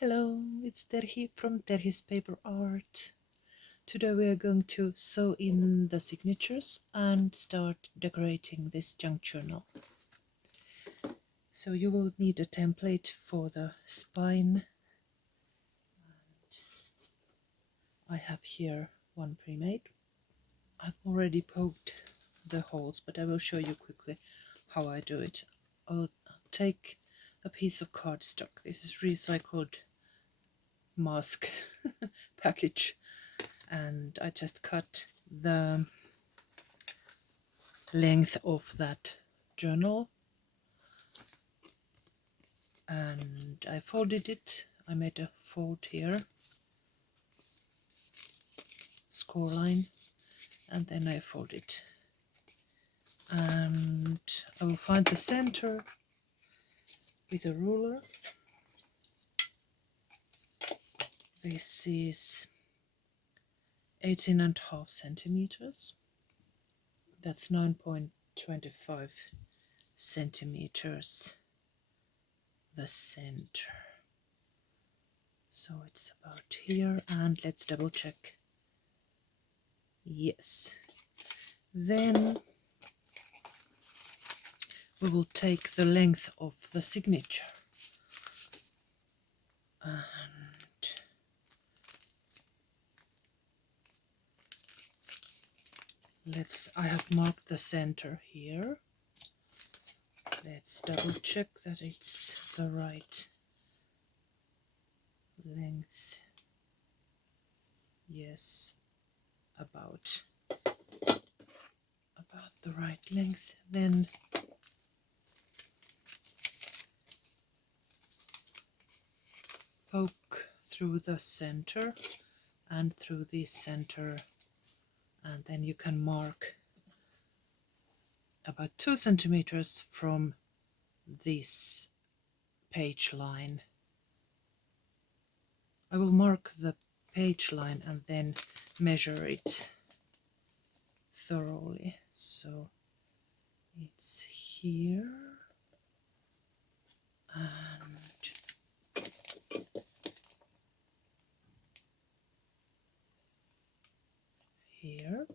Hello, it's Terhi from Terhi's Paper Art. Today we are going to sew in the signatures and start decorating this junk journal. So you will need a template for the spine. I have here one pre-made. I've already poked the holes, but I will show you quickly how I do it. I'll take a piece of cardstock. This is recycled mask package, and I just cut the length of that journal and I folded it. I made a fold here, score line, and then I fold it, and I will find the center with a ruler. This is 18.5 centimeters. That's 9.25 centimeters the center. So it's about here, and let's double check. Yes. Then we will take the length of the signature and I have marked the center here. Let's double check that it's the right length. Yes, about the right length. Then poke through the center and through the center, and then you can mark about 2 centimeters from this page line. I will mark the page line and then measure it thoroughly. So it's here and here.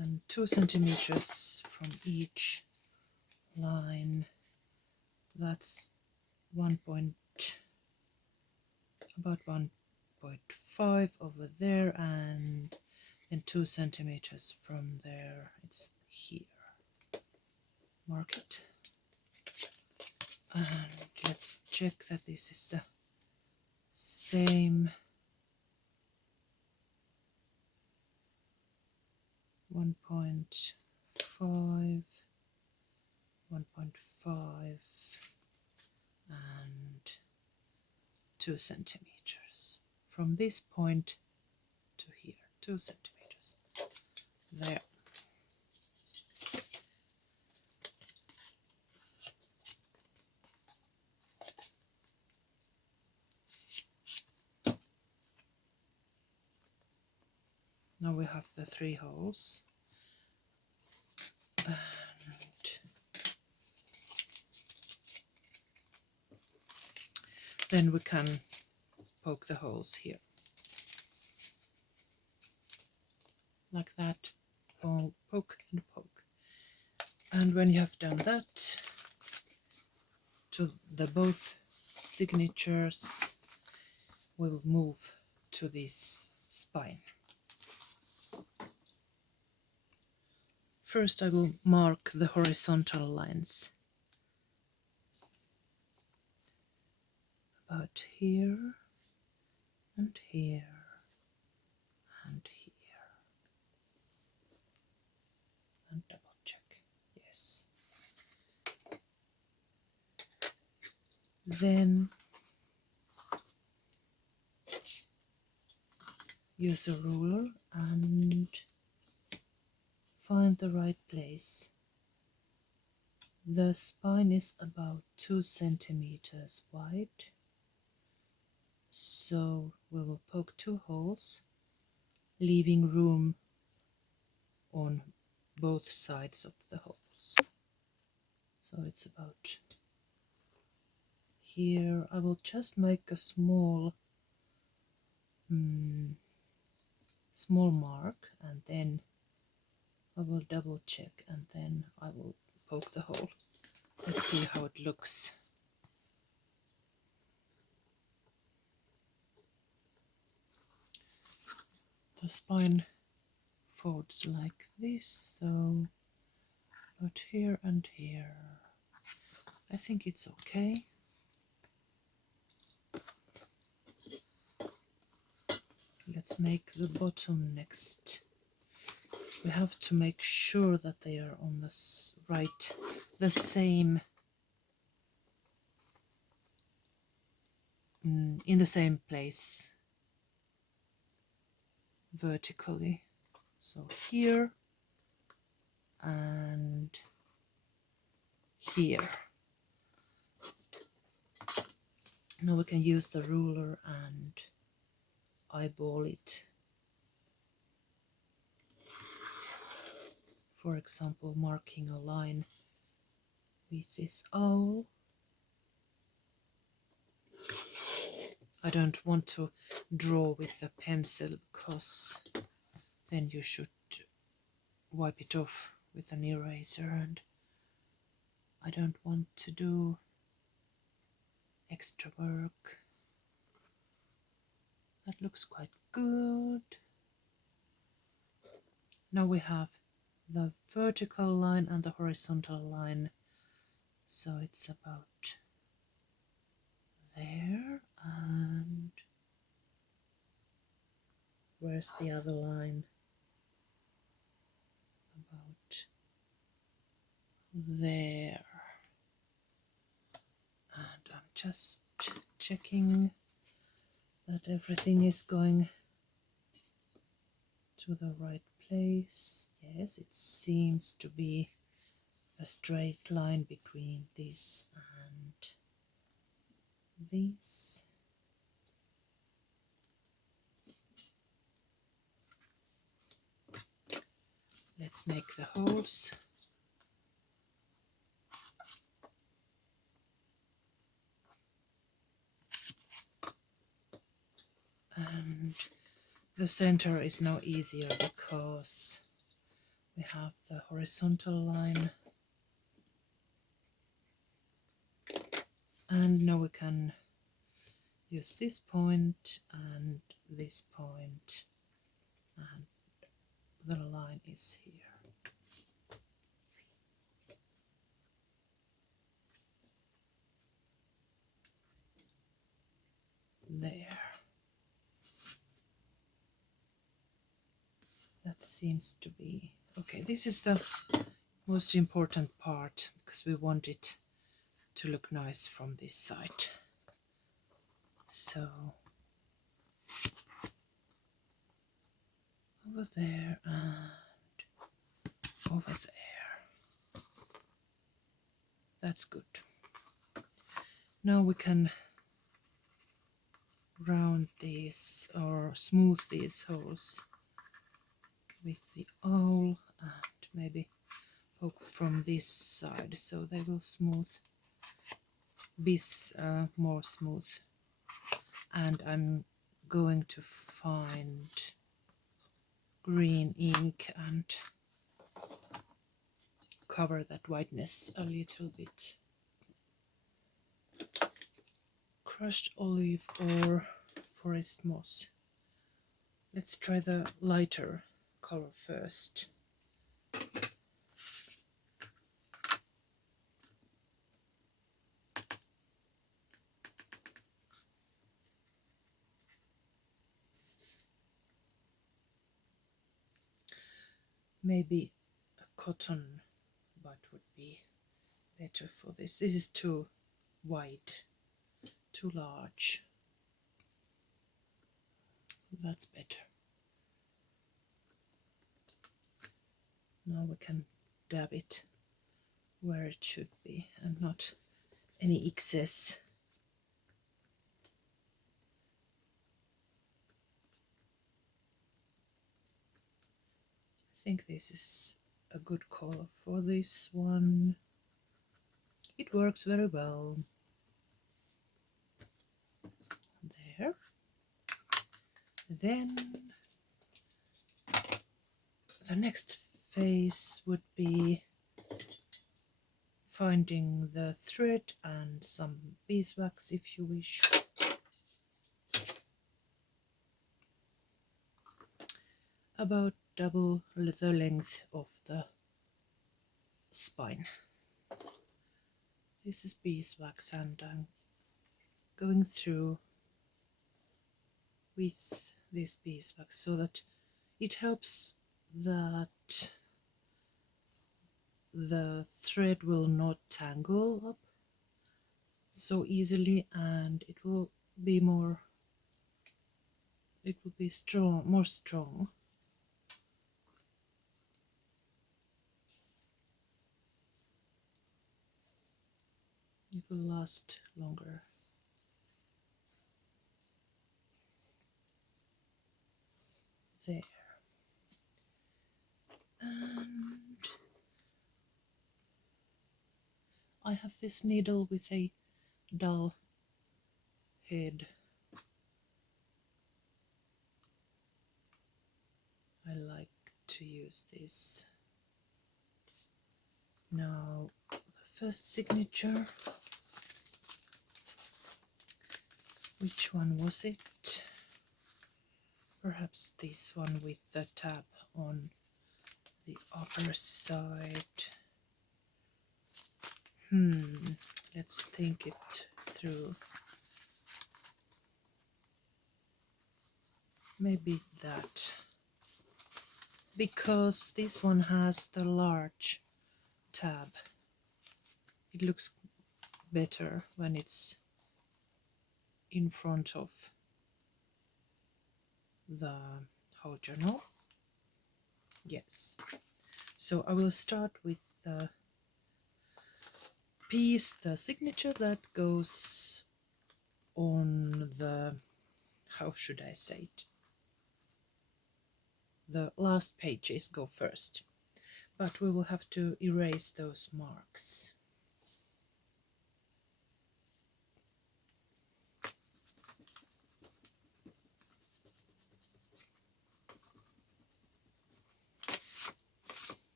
And 2 centimeters from each line. That's about 1.5 over there, and then 2 centimeters from there. It's here. Mark it. And let's check that this is the same. 1.5, 1.5, and 2 centimeters from this point to here. 2 centimeters. There. Now we have the 3 holes, and then we can poke the holes here, like that. Poke and poke. And when you have done that, to the both signatures, we will move to this spine. First I will mark the horizontal lines. About here, and here, and here. And double check. Yes. Then use a ruler and find the right place. The spine is about 2 centimeters wide, so we will poke 2 holes, leaving room on both sides of the holes. So it's about here. I will just make a small small mark, and then I will double check, and then I will poke the hole. Let's see how it looks. The spine folds like this, so about here and here. I think it's okay. Let's make the bottom next. We have to make sure that they are on the the same, in the same place vertically. So here and here. Now we can use the ruler and eyeball it. For example, marking a line with this owl. I don't want to draw with a pencil because then you should wipe it off with an eraser, and I don't want to do extra work. That looks quite good. Now we have the vertical line and the horizontal line, so it's about there, and where's the other line? About there. And I'm just checking that everything is going to the right place. Yes, it seems to be a straight line between this and this. Let's make the holes. And the center is now easier because we have the horizontal line. And now we can use this point and this point, and the line is here. There. That seems to be okay. This is the most important part because we want it to look nice from this side. So over there and over there. That's good. Now we can round these or smooth these holes with the awl and maybe poke from this side so they will be more smooth. And I'm going to find green ink and cover that whiteness a little bit. Crushed olive or forest moss. Let's try the lighter color first. Maybe a cotton bud would be better for this. This is too wide, too large. That's better. Now we can dab it where it should be and not any excess. I think this is a good color for this one. it works very well. There. Then the next phase would be finding the thread and some beeswax if you wish. About double the length of the spine. This is beeswax and I'm going through with this beeswax so that it helps that the thread will not tangle up so easily, and it will be more strong. It will last longer. There. And I have this needle with a dull head. I like to use this. Now the first signature. Which one was it? Perhaps this one with the tab on the upper side. Let's think it through. Maybe that. Because this one has the large tab. It looks better when it's in front of the whole journal. Yes. So I will start with the piece, the signature that goes on the, how should I say it? The last pages go first, but we will have to erase those marks.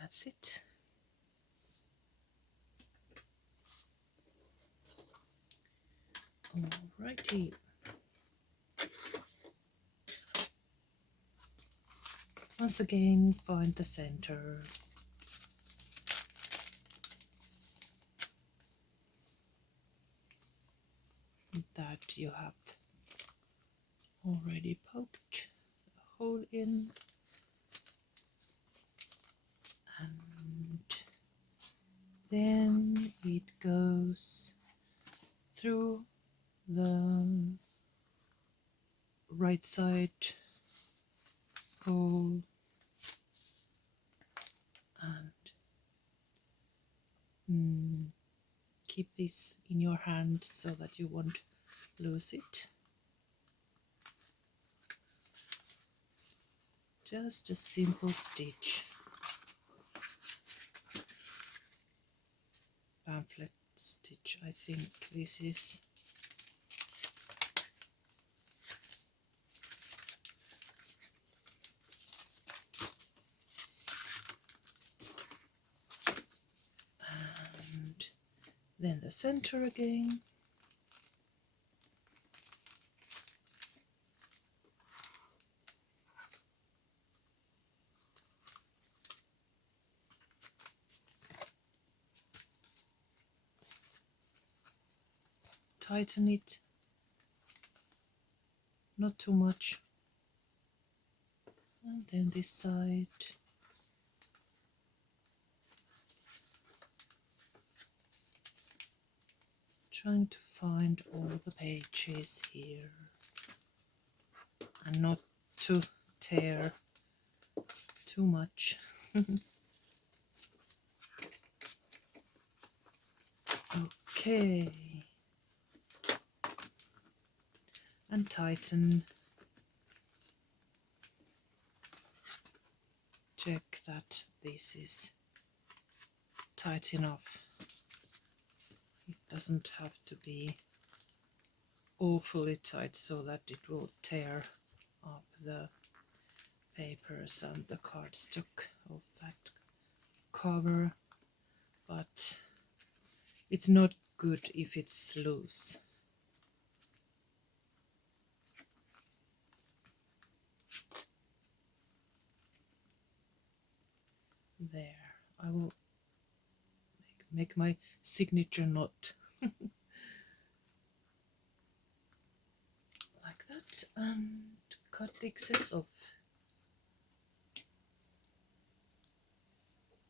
That's it. Alrighty. Once again, find the center. That you have already poked the hole in. And then it goes through the right side hole and keep this in your hand so that you won't lose it. Just a simple stitch. Pamphlet stitch, I think this is. And then the center again. Tighten it, not too much. And then this side. Trying to find all the pages here and not to tear too much. Okay. And tighten. Check that this is tight enough. It doesn't have to be awfully tight so that it will tear up the papers and the cardstock of that cover, but it's not good if it's loose. There, I will make my signature knot like that and cut the excess off.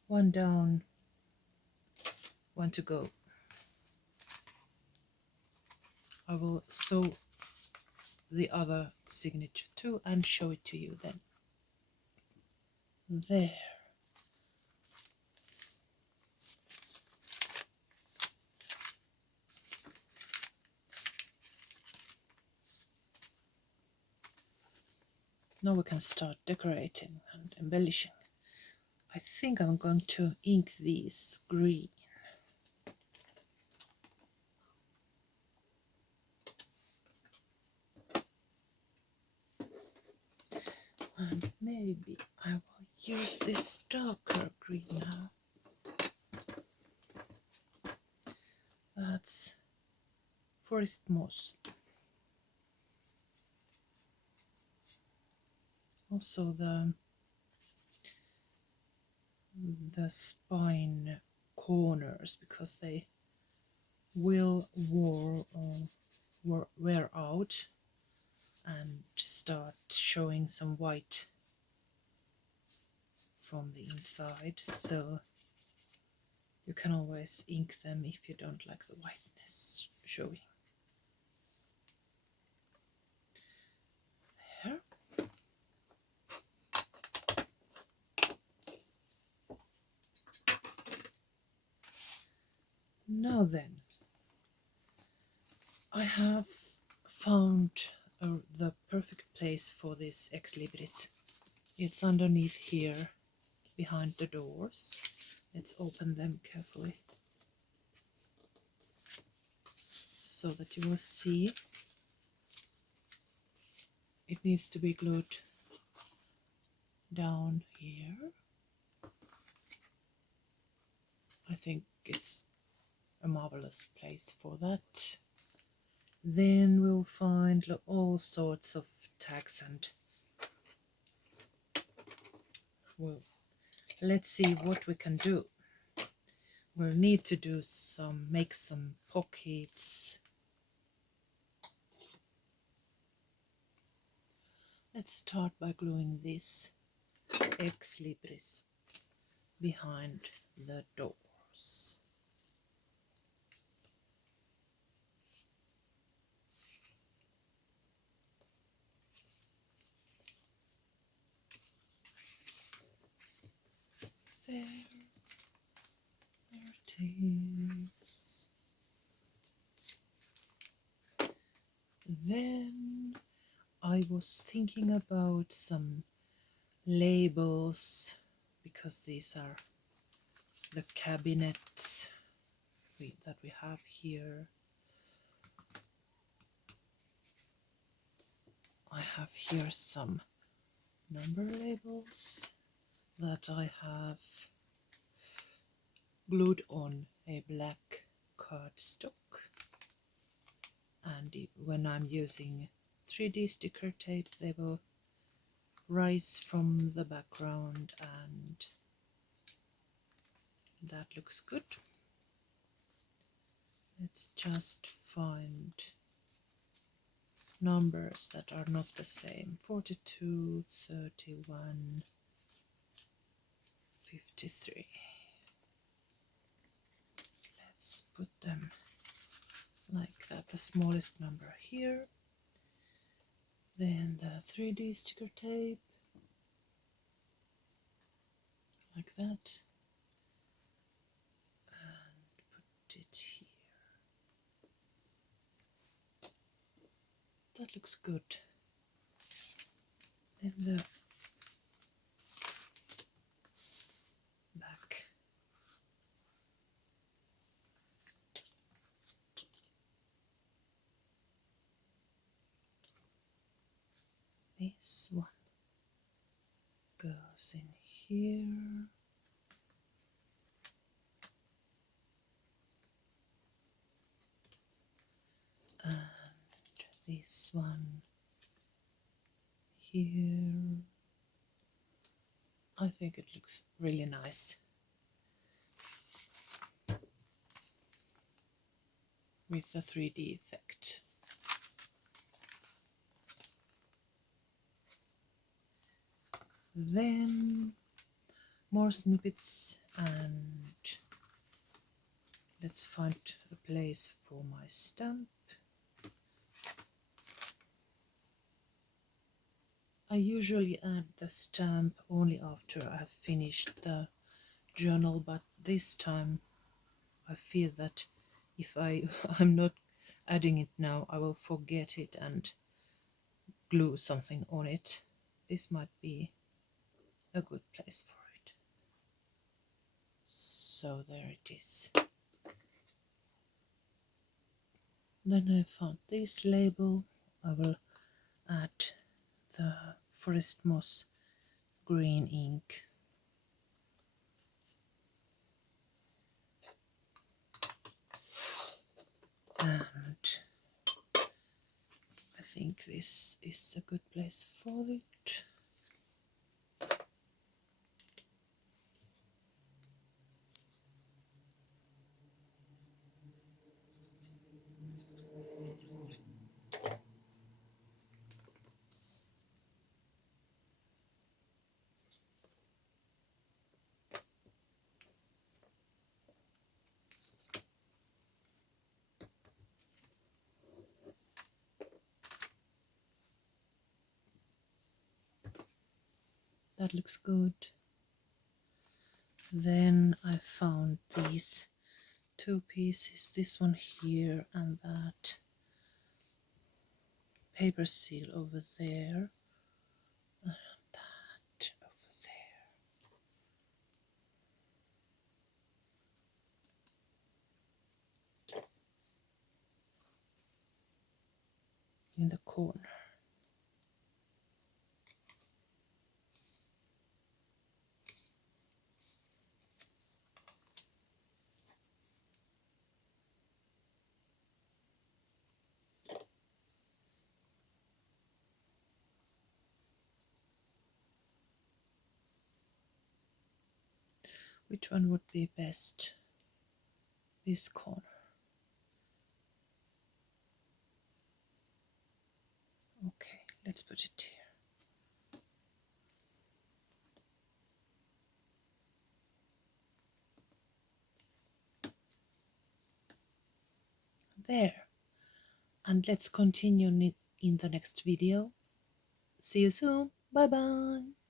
One down, one to go. I will sew the other signature too and show it to you then. There. Now we can start decorating and embellishing. I think I'm going to ink these green. And maybe I will use this darker green now. That's forest moss. Also the spine corners, because they will wear out and start showing some white from the inside, so you can always ink them if you don't like the whiteness showing. There. Now then, I have found the perfect place for this ex libris. It's underneath here, behind the doors. Let's open them carefully so that you will see. It needs to be glued down here. I think it's a marvelous place for that. Then we'll find all sorts of tags, and let's see what we can do. We'll need to do make some pockets. Let's start by gluing this ex libris behind the doors. There it is. Then I was thinking about some labels, because these are the cabinets that we have here. I have here some number labels that I have glued on a black cardstock, and when I'm using 3D sticker tape they will rise from the background, and that looks good. Let's just find numbers that are not the same. 42, 31, 53. Let's put them like that, the smallest number here. Then the 3D sticker tape, like that, and put it here. That looks good. Then the back This one goes in here. And this one here. I think it looks really nice with the 3D effect. Then more snippets, and let's find a place for my stamp. I usually add the stamp only after I've finished the journal, but this time I feel that if I'm not adding it now, I will forget it and glue something on it. This might be a good place for it. So there it is. Then I found this label. I will add the forest moss green ink. And I think this is a good place for it. That looks good. Then I found these two pieces, this one here and that paper seal over there, and that over there. In the corner. Which one would be best? This corner. Okay, let's put it here. There. And let's continue in the next video. See you soon. Bye bye.